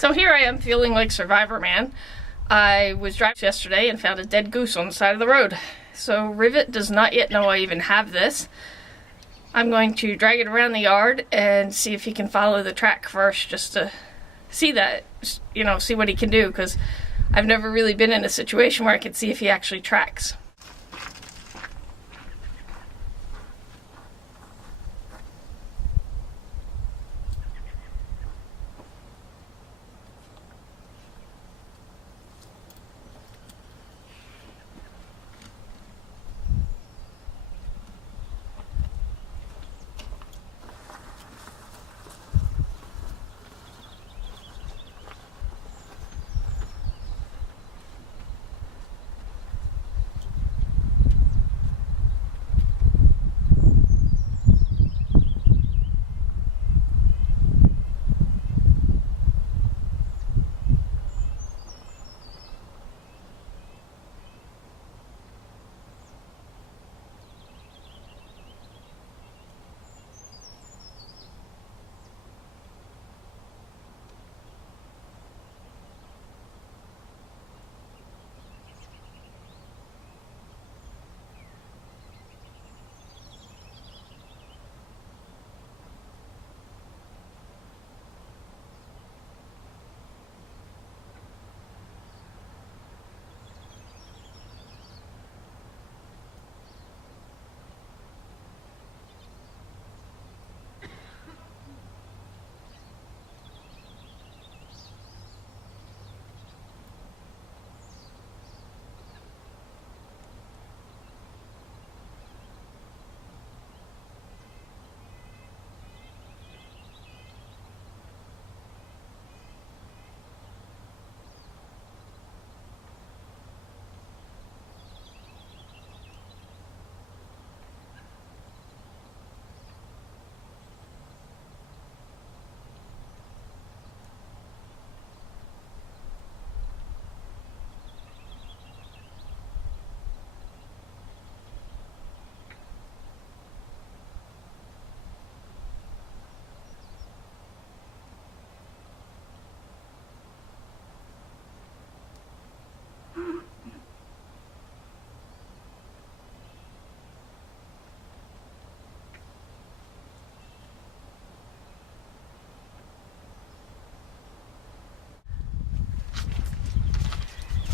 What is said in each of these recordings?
So here I am feeling like Survivor Man. I was driving yesterday and found a dead goose on the side of the road. So Rivet does not yet know I even have this. I'm going to drag it around the yard and see if he can follow the track first, just to see that, you know, see what he can do, because I've never really been in a situation where I can see if he actually tracks.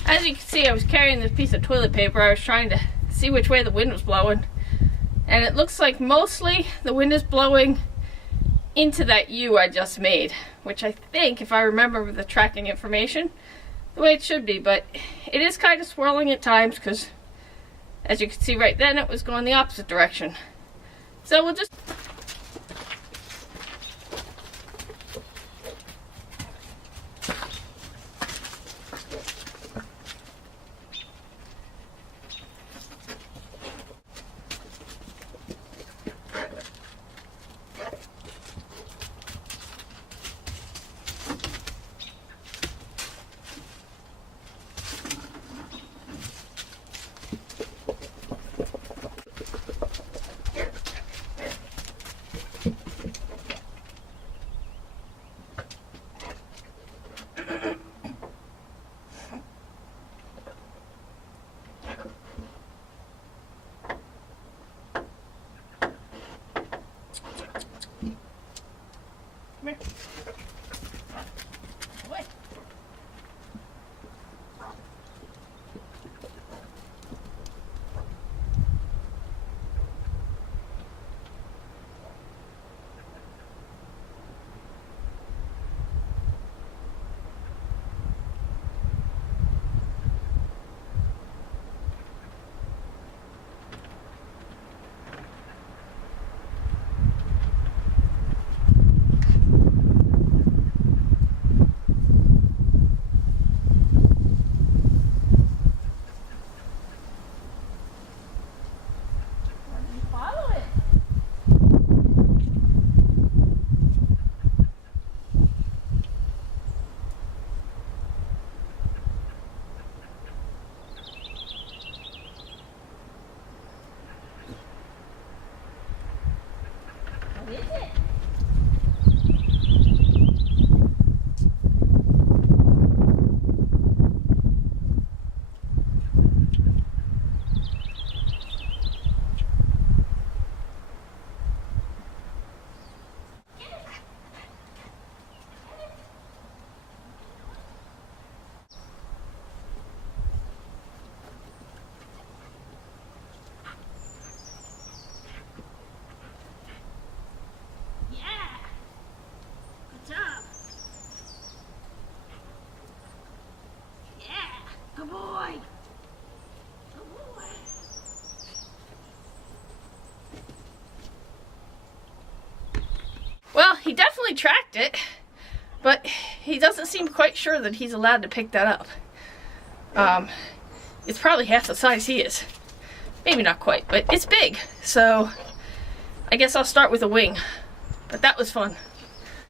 As you can see, I was carrying this piece of toilet paper. I was trying to see which way the wind was blowing. And it looks like mostly the wind is blowing into that U I just made, which I think, if I remember the tracking information, the way it should be. But it is kind of swirling at times because, as you can see right then, it was going the opposite direction. So we'll just... Come here. Away. Good boy. Good boy. Well, he definitely tracked it, but he doesn't seem quite sure that he's allowed to pick that up. It's probably half the size he is. Maybe not quite, but it's big. So I guess I'll start with a wing. But that was fun.